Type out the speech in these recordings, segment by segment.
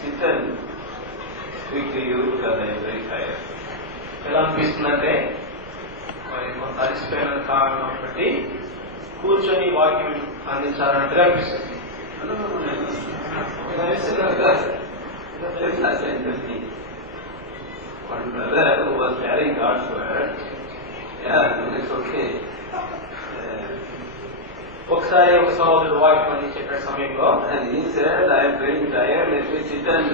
sit and speak to you because I am very tired. ఎలా అనిపిస్తుందంటే మరి కొంత అలసిపోయిన కారణం బట్టి కూర్చొని వాక్యం అందించాలన్నట్టుగా అనిపిస్తుంది. One brother who was carrying God's word, it's okay. ఒకసారి ఒక సహోదరుడు వాక్యం అందించే సమయంలో And he said, I am very tired, let me sit and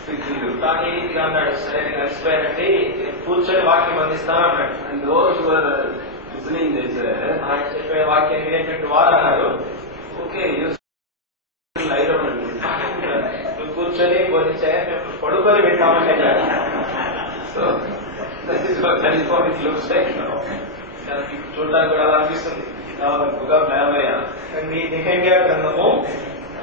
speak to you. కానీ ఇది అన్నాడు, సరే నేను అలసిపోయానండి కూర్చొని వాక్యం అందిస్తాను అన్నాడు. And those who were listening, they said, ఆయన చెప్పే వాక్యాన్ని వినేటువంటి వారు అన్నారు, okay, you lie down and నువ్వు కూర్చొని బోధించే మేము పడుకొని వింటామని చెప్పాడు. So, that is what it looks like now. చూడడానికి కూడా అలా అనిపిస్తుంది. Book of Nehemiah, నీ నెహెమ్యా గ్రంథము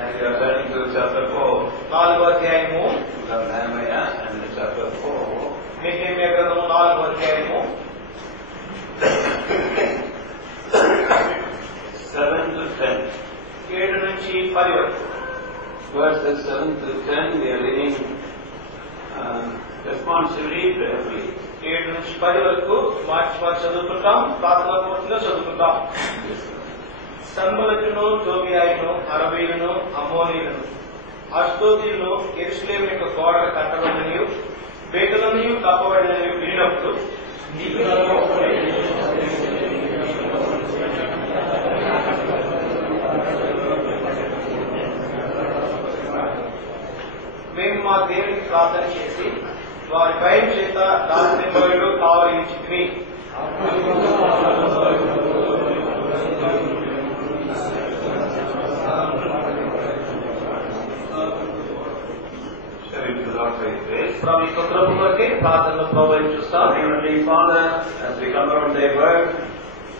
and you are turning to chapter 4. 4వ అధ్యాయము. Book of Nehemiah and chapter 4. నెహెమ్యా గ్రంథము 4వ అధ్యాయము 7 to 10. 7 నుంచి 10 వరకు. Verses 7 to 10 we are reading responsibly, prayerfully. 7 నుంచి 10 వరకు మార్చి చదువుకుంటాం, ప్రార్థనాపూర్వకంగా చదువుకుంటాం. సన్బలతును, టోబియాయును, అరబీయులను, అమ్మోనీయులను, అష్డోదీయులను యెరూషలేము యొక్క గోడలు కట్టబడినయు బేతులనియు కప్పబడినయు వినినప్పుడు మేము మా దేవునికి ప్రార్థన చేసి వారి భయం చేత దాస్యంలో కావలించితిమి. ప్రభు యొక్క కృప కొరకే ప్రార్థనలో ప్రభువుని చూస్తాం. Heavenly Father, as we come around thy word,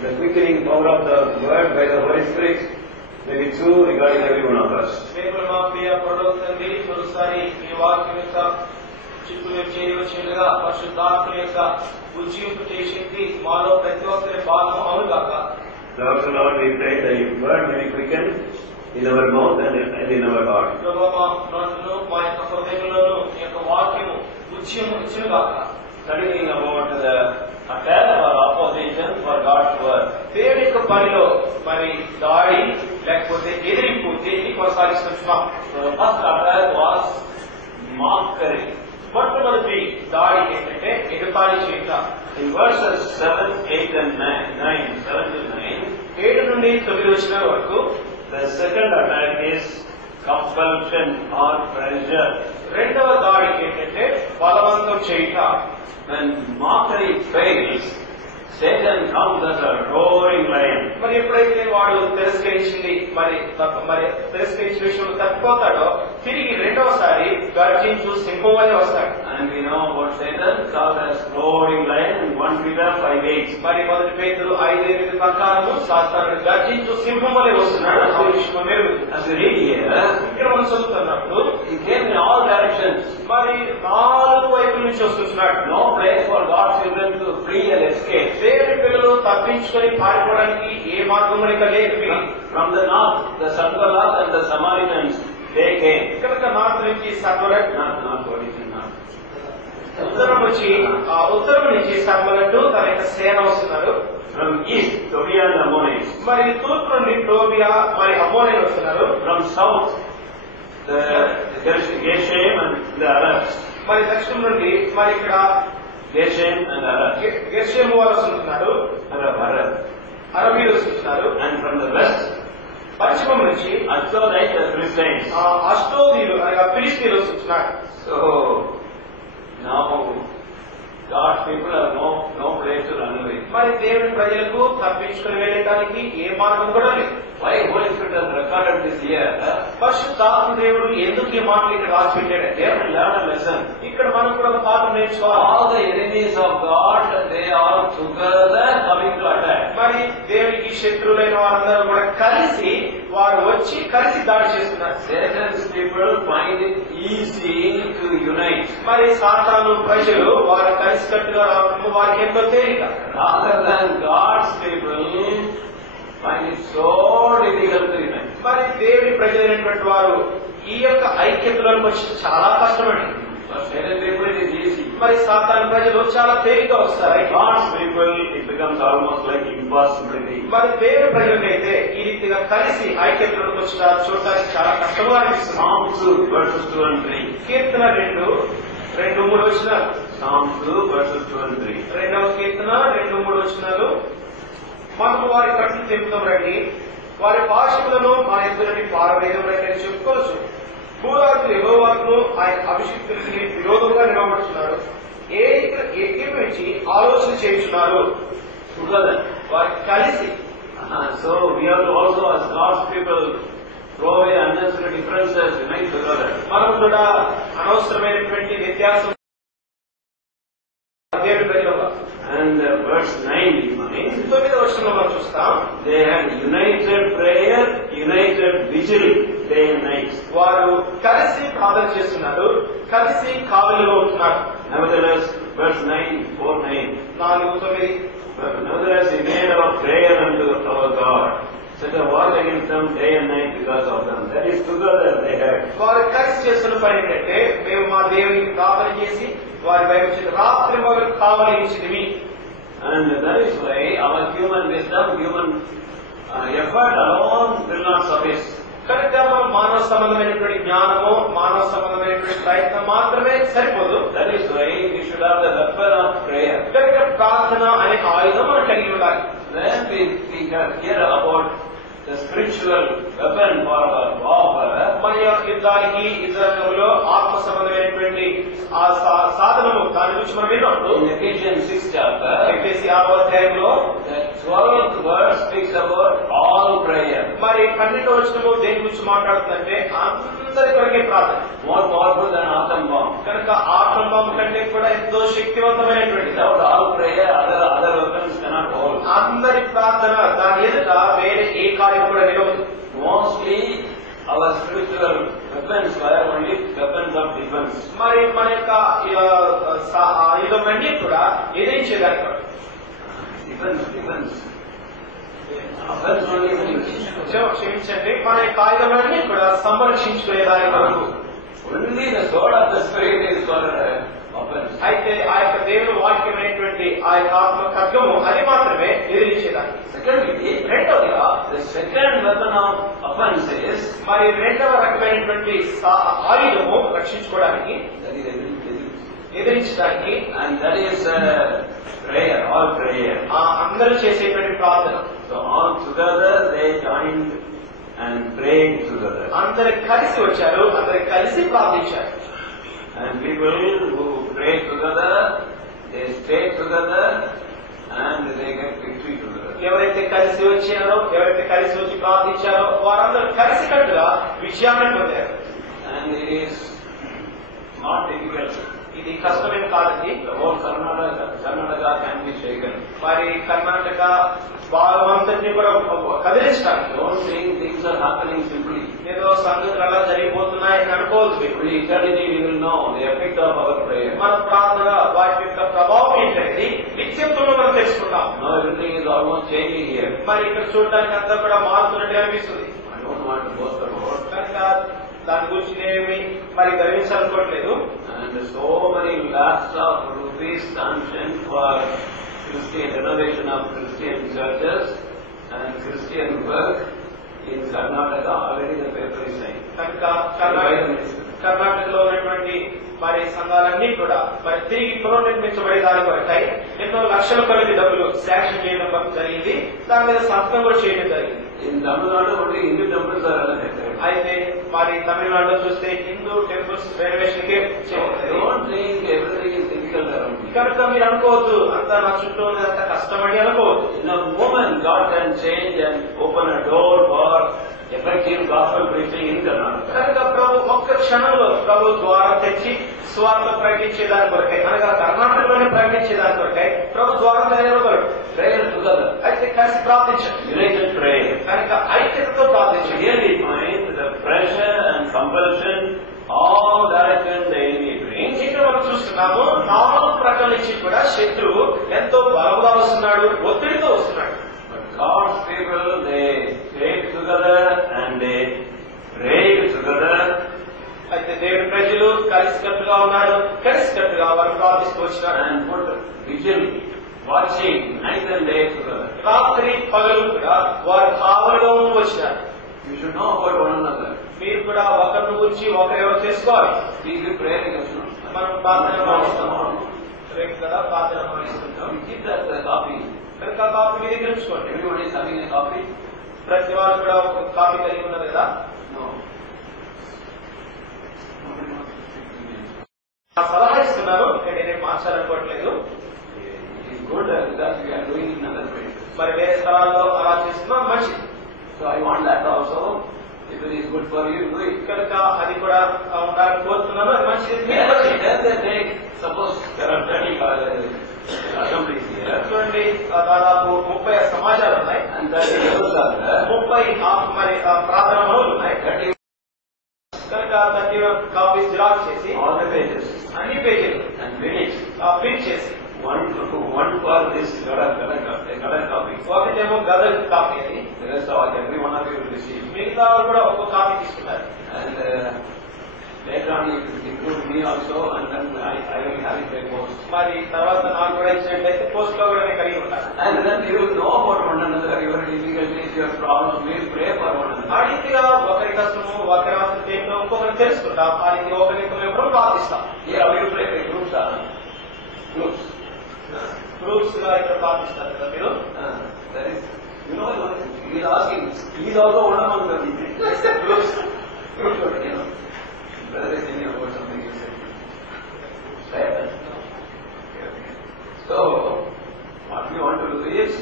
the quickening power of the word by the Holy Spirit may be true regarding every one of us. దేవుడు మా ప్రియ ప్రభువు తండ్రి, మరోసారి ఈ వాక్యం యొక్క చిక్కులు చేయవచ్చుగా పరిశుద్ధాత్మ యొక్క ఉజ్జీవింపు చేసింది మాలో ప్రతి ఒక్కరి భాగం అవునుగాక. Lord, we pray that your word may be quickened in our mouth and in our heart. ప్రభు మా నోటిలో మా యొక్క హృదయంలోనూ ఈ యొక్క వాక్యము ఉజ్జీవం ఇచ్చునుగాక. Studying about the attack or opposition for God's word. దేవుని యొక్క పనిలో మరి దాడి లేకపోతే ఎదిరింపు దేన్ని కొనసాగిస్తున్నాం. The first attack was mockery. మొట్టమొదటి దాడి ఏంటంటే ఎగతాళి చేయుట. In verses 7, 8 and 9, 7 to 9, 7 నుండి 9 వచ్చిన వరకు the second attack is compulsion or pressure. రెండవ దాడి ఏంటంటే బలవంతం చేయుట. When mockery fails, Satan comes as a roaring lion. మరి ఎప్పుడైతే వాడు తిరస్కరించింది మరి తిరస్కరించిన విషయంలో తప్పిపోతాడో తిరిగి రెండవసారి గర్జించు సింహం వల్లే వస్తాడు. And we know about Satan called as roaring lion in 1 Peter 5:8. మరి 1 పేతురు 5:8 ప్రకారము సాతానుడు గర్జించు సింహం వల్లే వస్తున్నాడు. ఆ విషయం As we read here, ఇక్కడ మనం చదువుతున్నప్పుడు he came in all directions. మరి 4 వైపుల నుంచి వస్తున్నాడు. No place for God's children to flee and escape. దేవుని పిల్లలు తప్పించుకొని పారిపోవడానికి ఏ మార్గం ఇక్కడ లేదు. From the north, the Sanballat and the Samaritans, they came. కనుక నార్త్ నుంచి సర్వరట్, ఉత్తరం నుంచి సర్వరట్టు తన యొక్క సేన వస్తున్నారు. From east, Tobiah and Ammonites. మరి తూర్పు నుండి టోబియా మరి అమ్మోనీయులు వస్తున్నారు. From south, the Geshem and the Arabs. మరి దక్షిణం నుండి మరి ఇక్కడ Geshem and Arabs. గెర్షేము వారు వస్తున్నారు, అరబీలు వస్తున్నారు. And from the west, పశ్చిమం నుంచి Ashdodite and Philistines. అష్టోదీయులు అనగా ఫిలిస్తీన్లు వస్తున్నారు. So now God's people have no place to run away. మరి దేవుని ప్రజలకు తప్పించుకొని వెళ్ళడానికి ఏ మార్గం కూడా లేదు. Why Holy Spirit has recorded this here? పరిశుద్ధాత్మ దేవుడు ఎందుకు ఈ మాటలు ఇక్కడ రాసి పెట్టాడంటే Learn a lesson. ఇక్కడ మనం కూడా ఒక పాఠం నేర్చుకోవాలి. All the enemies of God, they are together coming to attack. మరి దేవునికి శత్రువులైన వారందరూ కూడా కలిసి వారు వచ్చి కలిసి దాడి చేస్తున్నారు. Satan's people find it easy to unite. మరి సాతాను ప్రజలు వారు కలిసికట్టుగా రావడం వారికి ఎంతో తేలిక. Rather than God's people find it so difficult to unite. మరి దేవుని ప్రజలైనటువంటి వారు ఈ యొక్క ఐక్యతలను వచ్చి చాలా కష్టమండి. మరి సాతాను ప్రజలు చాలా తేలిక వస్తారు. God's people, it becomes almost like impossibility. మరి దేవుని ప్రజలకైతే ఈ రీతిగా కలిసి ఐక్యతలను వచ్చి చూడటానికి చాలా కష్టంగా అనిపిస్తుంది. Psalms 2 verses 2 and 3. కీర్తన 2:3 వచనాలు. Psalms 2 verses 2 and 3. 2వ కీర్తన 2:3 వచనాలు. మనము వారి కట్లు తెంపుతాం రండి, వారి భాషలను మా ఎదురని పారవేదం రండి చెప్పుకోవచ్చు. భూరాజులు యెహోవాను ఆయన అభిషిక్తులకి విరోధంగా నిలబడుతున్నారు, ఏకీభవించి ఆలోచన చేస్తున్నారు. వారి కలిసి. So we have to also, as God's people, throw away unnecessary differences, unite together. మనం కూడా అనవసరమైనటువంటి వ్యత్యాసం. And verse 9 means 9వ వచనంలో మనం చూస్తాం, they had united prayer, united vigil day and night. వారు కలిసి ప్రార్థన చేస్తున్నారు, కలిసి కావలిలో ఉంటున్నారు. Nevertheless, verse 9, 4:9. 4:9. Nevertheless, he made our prayer unto our God. Set a watch against them day and night because of them. That is together they had. వారు కలిసి చేస్తున్న పని ఏంటంటే, మేము మా దేవునికి ప్రార్థన చేసి వారి వైపు రాత్రి మొదలు కావలించింది. And that is why our human wisdom, human effort alone will not suffice. కనుక మానవ సంబంధమైనటువంటి జ్ఞానము, మానవ సంబంధమైనటువంటి ప్రయత్నం మాత్రమే సరిపోదు. That is why we should have the weapon of prayer. కనుక ప్రార్థన అనే ఆయుధం మనం కలిగి ఉండాలి. Then we hear about the spiritual weapon for our warfare. మన యుద్ధానికి యుద్ధంలో ఆత్మ సంబంధమైనటువంటి ఆ సాధనము, దాని గురించి మనం విన్నప్పుడు In Ephesians 6 chapter, ఎఫెసీ 6వ అధ్యాయంలో the 12th verse speaks about all prayer. మరి 12వ వచనము దేని గురించి మాట్లాడుతుందంటే అందరి కొరకే ప్రార్థన. More powerful than atom bomb. కనుక ఆటం బాంబు కంటే కూడా ఎంతో శక్తివంతమైనటువంటి. Without all prayer, other weapons cannot hold. అందరి ప్రార్థన దాని ఎదుట వేరే ఏ కార్యం కూడా నిలవదు. Mostly our spiritual weapons were only weapons of defense. మరి మన యొక్క ఆయుధమన్నీ కూడా ఎదిరించేదానికి. Defense. Offense only means. క్షమించండి, మన యొక్క ఆయుధమన్నీ కూడా సంరక్షించుకునేదానికి వరకు. Only the sword of the Spirit is for offense. అయితే ఆ యొక్క దేవుని వాక్యమైనటువంటి ఆ యొక్క ఆత్మ ఖడ్గము అది మాత్రమే ఎదిరించేదానికి. Secondly, రెండవదిగా the second weapon of offense is మరి రెండవ రకమైనటువంటి ఆయుధము రక్షించుకోవడానికి, ఎదిరించడానికి, and that is prayer, all prayer. అందరూ చేసేటువంటి ప్రార్థన. So all together they joined and prayed together. అందరు కలిసి వచ్చారు, అందరు కలిసి ప్రార్థించారు. And people who pray together, they stay together and they get victory together. ఎవరైతే కలిసి వచ్చారో, ఎవరైతే కలిసి వచ్చి ప్రార్థించారో వారందరూ కలిసి కట్టుగా విజయాన్ని పొందారు. And it is not difficult. ఇది కష్టమేం కాదండి. The whole Karnataka can be shaken. మరి కర్ణాటక భాగమంతటిని కూడా కదిలించడానికి. Don't think things are happening simply. ఏదో సంగతులు అలా జరిగిపోతున్నాయని అనుకోవద్దు. In eternity we will know the effect of our prayer. మన ప్రార్థన వాటి యొక్క ప్రభావం ఏంటంటే నిత్యంలో మనం తెలుసుకుంటాం. Now everything is almost changing here. మరి ఇక్కడ చూడడానికి అంతా కూడా మారుతున్నట్టు అనిపిస్తుంది. I don't want to boast about. కనుక దాని గురించి నేనేమి మరి గర్వించాలనుకోవట్లేదు. And so many lakhs of rupees sanctioned for Christian renovation of Christian churches and Christian work in Karnataka. Already the paper is signed. కనుక కర్ణాటకలో ఉన్నటువంటి మరి సంఘాలన్నీ కూడా మరి తిరిగి పునర్నిర్మించబడే దాని కొరకై ఎన్నో లక్షల కొలది డబ్బులు శాంక్షన్ చేయడం జరిగింది. దాని మీద సంతకం కూడా చేయడం జరిగింది. In Tamil Nadu, only Hindu temples are renovated. అయితే మరి తమిళనాడులో చూస్తే హిందూ టెంపుల్స్ రెనోవేషన్ కి Don't think everything is difficult around me. కనుక మీరు అనుకోవద్దు అంతా నా చుట్టూ అంత కష్టపడి అనుకోవద్దు. In a moment, God can change and open a door for effective gospel preaching in Karnataka. కనుక ప్రభు ఒక్క క్షణంలో ప్రభు ద్వారం తెచ్చి స్వార్థ ప్రకటించే దాని కొరకై, అనగా కర్ణాటకలోనే ప్రకటించే దాని కొరకై ప్రభు ద్వారం తెరవగలడు. Prayer together. అయితే కలిసి ప్రార్థించండి. United prayer. కనుక ఐక్యతతో ప్రార్థించండి. Here we find the pressure and compulsion all directions the enemy brings. ఇక్కడ మనం చూస్తున్నాము 4 ప్రక్కల నుంచి కూడా శత్రువు ఎంతో బలముగా వస్తున్నాడు, ఒత్తిడితో వస్తున్నాడు. But God's people, they stay together and they prayed together. అయితే దేవుని ప్రజలు కలిసికట్టుగా ఉన్నారు, కలిసికట్టుగా వారు ప్రార్థిస్తూ వచ్చినారు. And put vigil, watching night and day together. రాత్రి పగలు కూడా వారు భావనలో వచ్చినారు. You should know about one another. మీరు కూడా ఒకరిని గురించి ఒకరెవరు తెలుసుకోవాలి. Please be praying. మనం ప్రార్థన మానేస్తున్నాం కదా, ప్రార్థన మానేస్తుంటాం. Keep that copy. కనుక కాఫీ మీ దగ్గర ఉంచుకోండి. Everybody is having a copy. ప్రతి వారు కూడా ఒక కాఫీ కలిగి ఉన్నారు కదా. No. సలహా ఇస్తున్నారు, నేనేం మార్చాలనుకోవట్లేదు. It's good because we are doing in other places. మరి వేరే స్థలాల్లో అలా చేస్తున్నాం, మంచిది. So I want that also. If it is good for you, do it. కనుక అది కూడా ఉండాలని కోరుతున్నాను, అది మంచిది. Suppose there are 30 assemblies here. చూడండి, దాదాపు 30 సమాజాలు ఉన్నాయి. And 30 levels are there. 30 మరి ప్రార్థన మనవులు ఉన్నాయి. కనుక 30 కాపీస్ జిరాక్స్ చేసి All the pages. అన్ని పేజీలు And finish. ప్రింట్ చేసి One for this color copy. ఒకటేమో గదర్ కాపీ అది. The rest of every one of you will receive. మిగతా వాళ్ళు కూడా ఒక్కొక్క కాపీ తీసుకున్నారు. And later on you include me also, and then I will have it by post. మరి తర్వాత నాకు కూడా ఇచ్చినట్లయితే పోస్ట్ లో కూడా నేను కలిగి ఉంటాను. And then you will know about one another, your difficulties, your problems. We will pray for one another. ఆ రీతిగా ఒకరి కష్టము ఒకరి అవసరం ఏంటో ఇంకొకరు తెలుసుకుంటాం. ఆ రీతి ఒకరికి ప్రార్థిస్తాం. Here we will pray by groups. Groups గా ఇక్కడ ప్రార్థిస్తారు కదా మీరు. That is, he is asking. He is also one among them. Groups. Brother is thinking about something you said. Right? So, what we want to do is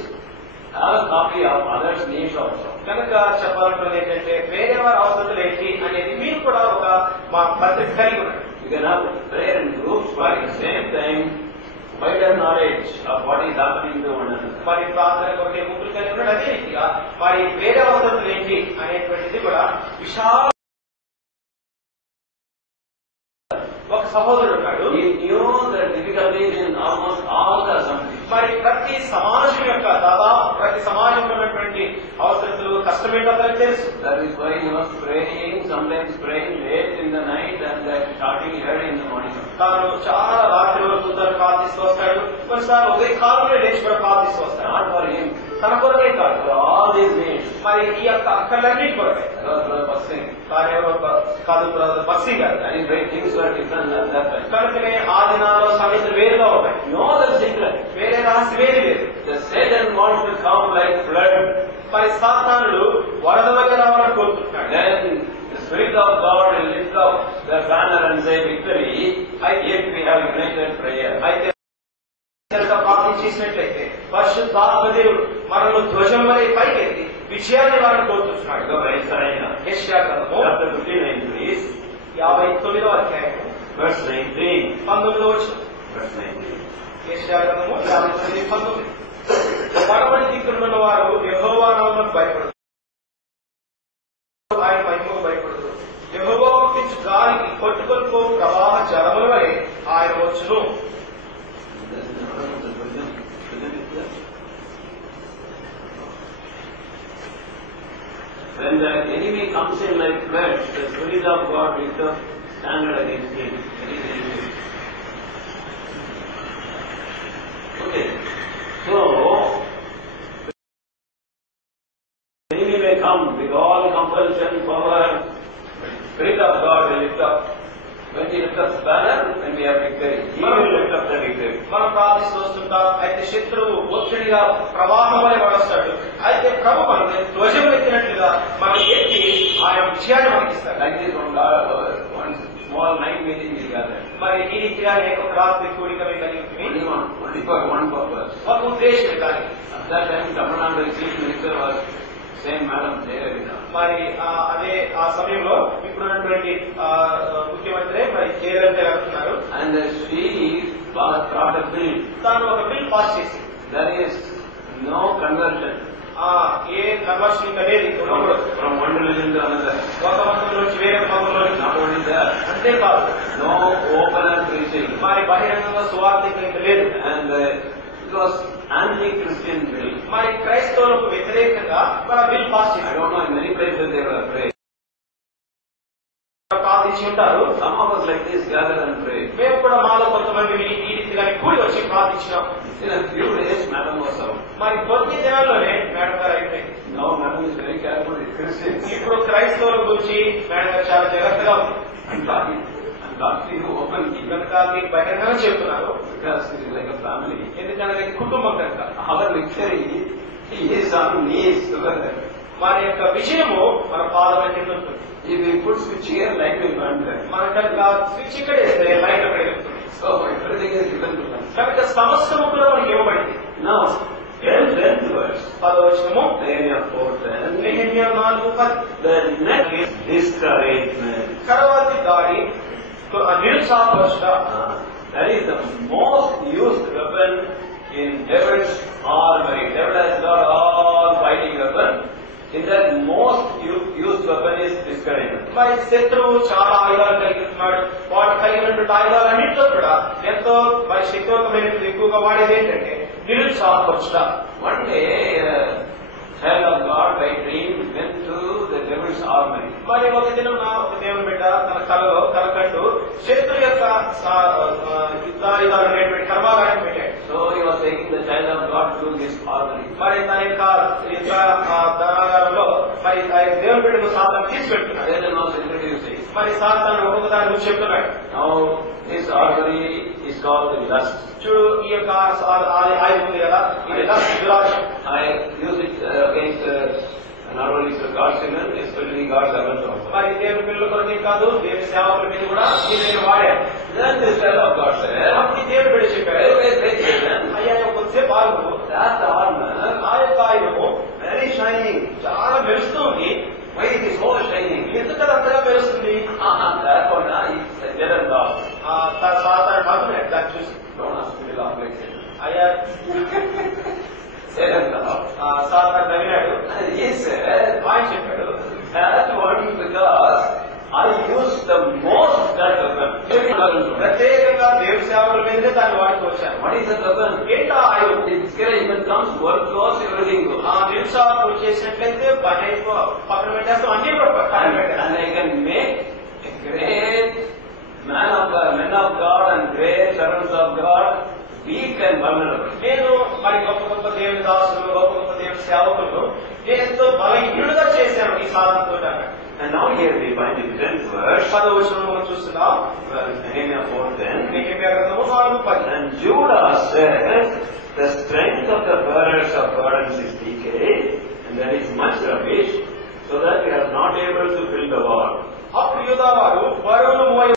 have a copy of others' names also. కనుక చెప్పాలంటే ఏంటంటే వేరే వారి అవసరాలు ఏంటి అనేది మీరు కూడా ఒక మా పత్రిక కలిగి ఉన్నారు. You can have prayer in groups, but at the same time, wider knowledge of what is happening to one another. మరి ప్రార్థన కొరకే ముగ్గురు కలిగి ఉన్నాడు. అదే రీతిగా మరి వేరే అవసరాలు ఏంటి అనేటువంటిది కూడా విశాల ఒక సహోదరుడు ఉన్నాడు. He knew the difficulties in almost all the assemblies. మరి ప్రతి సమాజం యొక్క దాదాపు ప్రతి సమాజంలో ఉన్నటువంటి అవసరతలు కష్టమేంటో అతనికి తెలుసు. That is why he was praying, sometimes praying late in the night and starting early in the morning. తాను చాలా రాత్రి వరకు తను ప్రార్థిస్తూ వస్తాడు. కొన్నిసార్లు ఉదయం కాలంలో లేచి కూడా ప్రార్థిస్తూ వస్తాడు. Not for him, తన కొరకే కాదు, for all these needs. మరి ఈ యొక్క అక్కర్లన్నీ కొరకే. తానెవరో కాదు, బస్సీ గారు. That is why things were different at that time. కనుకనే ఆ దినాల్లో సమస్యలు వేరుగా ఉన్నాయి. No other secret. వేరే రహస్యం ఏది లేదు. The Satan wants to come like flood. మరి సాతానుడు వరద వల్ల రావాలని కోరుకుంటున్నాడు. Then the Spirit of God will lift up the banner and say victory. Yet we have united prayer. అయితే ప్రార్థన చేసినట్లయితే పరిశుద్ధాత్మదేవుడు మనల్ని ధ్వజం వలె పైకెత్తి విజయాన్ని వారిని కోరుతున్నాడు. యెషయా గ్రంథము 59వ అధ్యాయము verse 19. 19వ వచనం. యెషయా గ్రంథము 59:19. పడమటి దిక్కునున్న వారు యెహోవా నామమునకు భయపడరు, ఆయన మహిమకు భయపడరు. యెహోవా పుట్టించు గాలికి కొట్టుకొనిపో ప్రవాహ జలముల వలె ఆయన వచ్చును. When the enemy comes in like flood, the Spirit of God will stand against him. Okay. So, the enemy may come with all compulsion, power, Spirit of God will lift up. When he lifts up the banner, then we have victory. He will lift up the victory. మనం ప్రార్థిస్తూ వస్తుంటాం. అయితే శత్రువు ఒత్తిడిగా ప్రవాహం వలె వస్తాడు. అయితే ప్రభు మనల్ని ధ్వజం ఎత్తినట్లుగా మనం ఎత్తి ఆయన విజయాన్ని మనకిస్తాడు. Like this one small night meeting we gathered. మరి ఈ రీతిగా ఒక రాత్రి కూడిక కలిగి Only for one purpose. ఒక ఉద్దేశం కానీ. At that time, Tamil Nadu Chief Minister was same Madam Jayalalitha. మరి అదే ఆ సమయంలో ఇప్పుడున్నటువంటి ముఖ్యమంత్రి మరి జయలలిత గారు ఉన్నారు. And she brought a bill. తాను ఒక బిల్ పాస్ చేసి There is no conversion. ఏ కన్వర్షన్ ఇంకా లేదు. From one religion to another. ఒక మతంలో నుంచి వేరే మతంలోకి. Not only that. అంతేకాదు. No open and preaching. మరి బహిరంగంగా సువార్త ఇంకా లేదు. And It was anti-Christian bill. మరి క్రైస్తవులకు వ్యతిరేకంగా మన బిల్ పాస్ I చేశారు. don't know, in many places they were praying. ప్రార్థించి ఉంటారు. Some of us like this gather and pray. మేము కూడా మాలో కొంతమంది ఈ రీతిగా కూడి వచ్చి ప్రార్థించినాం. In a few days, Madam was out. మరి కొద్ది దినాల్లోనే మేడం గారు అయిపోయింది. Now Madam is very careful with Christians. ఇప్పుడు క్రైస్తవుల గురించి మేడం గారు చాలా జాగ్రత్తగా ఉంది. I'm talking openly. కనుక మీకు బహిరంగంగా చెప్తున్నారు. Because it is like a family. ఎందుకంటే కుటుంబం కనుక Our victory is on knees together. వారి యొక్క విజయము మన పాదం కింద ఉంటుంది. If we put switch here, light will burn there. మన కనుక స్విచ్ ఇక్కడ వేస్తే లైట్ అక్కడ వెళ్తుంది. So everything is given to us. కనుక సమస్తము కూడా మనకి ఇవ్వబడింది. Now, 10th verse. 10వ వచనము Nehemiah 4:10. నెహెమ్యా 4:10. The next is discouragement. తర్వాతి దాడి నిరుత్సాహపరచుట. That is the most used weapon in devil's armory. Devil has got all fighting weapons. In that most used weapon is discouragement. మరి శత్రువు చాలా ఆయుధాలు కలిగి ఉన్నాడు. వాడు కలిగినటువంటి ఆయుధాలన్నింటిలో కూడా ఎంతో మరి శక్తివంతమైనది ఎక్కువగా వాడేది ఏంటంటే నిరుత్సాహపరచుట. One day, child of God by dream went to the devil's armory. మరి ఒక దినం ఒక దేవుని బిడ్డ తన కలలో కలకంటూ శత్రు యొక్క యుద్ధాయుధాలు అనేటువంటి కర్మాగారం పెట్టాడు. So he was taking the child of God to his armory. మరి తన యొక్క ధనాగారంలో మరి ఆ దేవుని బిడ్డను సాతాను తీసుకెళ్తున్నాడు. Satan was introducing. మరి సాతాను ఒక్కొక్క దాని గురించి చెప్తున్నాడు. Now this armory is called lust. చూడు ఈ యొక్క ఆయుధం ఉంది కదా, ఇది లస్ట్, దురాశ. I use it against not only God's children, especially God's servants also. మరి దేవుని పిల్లల కొరకే కాదు, దేవుని సేవకుల మీద కూడా దీన్ని వాడారు. Then this child of God said, అప్పుడు దేవుని బిడ్డ చెప్పాడు, అయ్యా కొద్దిసేపు ఆగు, that armor ఆ యొక్క ఆయుధము very shining. చాలా మెరుస్తూ ఉంది. Why it is so shining? ఎందుకు అది అంతగా మెరుస్తుంది? Therefore is a jealous God. సాతాను మాత్రమే దాన్ని చూసి, Don't ask me to laugh like that. అయ్యా సాతాను నవ్వినాడు. He said, ఆయన చెప్పాడు, that one because I use the most that weapon. ప్రత్యేకంగా దేవుని సేవకుల మీదనే దాన్ని వాడుకోవచ్చాను. What is that weapon? ఏంటా ఆయుధం? Discouragement comes, work goes, everything goes. నిరుత్సాహం చేసినట్లయితే పని పక్కన పెట్టేస్తాం, అన్ని కూడా పక్కన పెట్టాను. And I can make a great men of God and great servants of God weak and vulnerable. నేను మరి గొప్ప గొప్ప దేవుని దాసులు, గొప్ప గొప్ప దేవుని సేవకులను నేను ఎంతో బలహీనుడుగా చేశాను ఈ సాధనతో. And now here we find in 10th verse, 10వ వచనంలో మనం చూస్తున్నాం. Nehemiah 4:10. నెహెమ్యా గ్రంథము 4:10. And Judah said, the strength of the bearers of burdens is decayed, and there is much rubbish, so that we are not able to fill the wall. అప్పుడు యూదా వారు బరువును మోయ